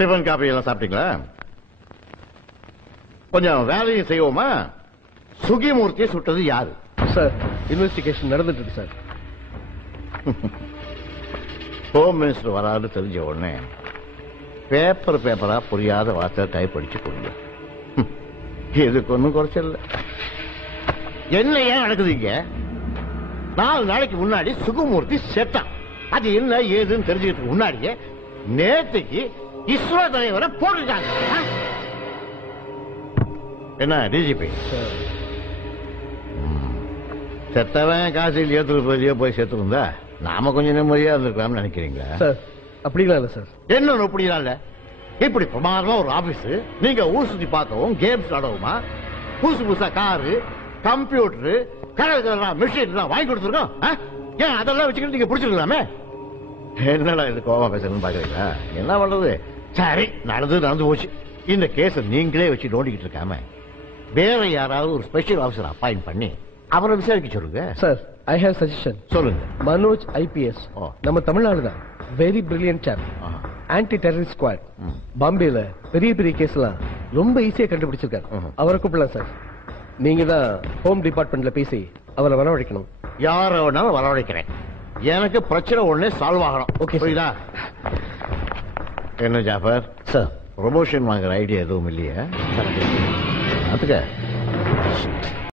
Tiffin coffee எல்லாம் சாப்பிட்டீங்களா? கொஞ்சம் வேலையும் செய்வோமா? சுகிமூர்த்தியை சுட்டது யாரு? சார், இன்வெஸ்டிகேஷன் நடந்துட்டு இருக்கு சார். ஹோம் மினிஸ்டர் வராது தெரிஞ்ச உடனே பேப்பரா புரியாத வார்த்தை டைப் அடிச்சு கொடுங்க. இதுக்கு ஒன்றும் குறைச்சல. என்ன ஏன் நடக்குது இங்க? 4 நாளைக்கு முன்னாடி சுகுமூர்த்தி செத்தான். அது என்ன ஏதுன்னு தெரிஞ்சுக்கிட்டு முன்னாடியே நேற்றுக்கு இஸ்ரோ தலைவரை போட்டுட்டாங்க. என்ன டிஜிபி, செத்தவன் காசில் ஏத்துக்கு போய் செத்துருந்தா நாம கொஞ்சம் நிம்மதியா இருந்திருக்கலாம்னு நினைக்கிறீங்களா? சார், அப்படிங்களா இல்ல சார். என்ன அப்படிலாம் இல்ல. இப்படி பிரமாதமா ஒரு ஆபீஸ் நீங்க ஊர் சுத்தி பார்க்கவும் கேம்ஸ் ஆடவுமா புதுசா காரு கம்ப்யூட்டரு கலர் மிஷின் எல்லாம் வாங்கி கொடுத்துருக்கோம். ஏன் அதெல்லாம் வச்சுக்கிட்டு நீங்க பிடிச்சிருக்கலாமே? என்னடா இது கோவமா பேசணும்னு பாக்குறீங்களா? என்ன பண்றது? சரி, நடந்து போச்சு. இந்த கேஸ நீங்களே வச்சு நோண்டிக்கிட்டு இருக்காம வேற யாராவது ஒரு ஸ்பெஷல் ஆபீசர் அப்பாயிண்ட் பண்ணி அவரை விசாரிக்க சொல்லுங்க. Sir, I have suggestion. சொல்லுங்க. மனோஜ் ஐபிஎஸ் நம்ம தமிழ்நாடு தான். வெரி பிரில்லியன்ட் சாப். Anti terrorist squad. பாம்பேல பெரிய பெரிய கேஸ் எல்லாம் ரொம்ப ஈஸியா கண்டுபிடிச்சிருக்காரு. அவரை கூப்பிடலாம் சார். நீங்க தான் ஹோம் டிபார்ட்மெண்ட்ல பேசி அவரை வரவழைக்கணும். யார வேணாலும் வரவழைக்கிறேன். எனக்கு பிரச்சனை ஒண்ணே சால்வ் ஆகணும். ஓகே, புரியுதா? என்ன ஜாஃபர் சார், ப்ரொமோஷன் வாங்குற ஐடியா எதுவும் இல்லையா? அதுக்கு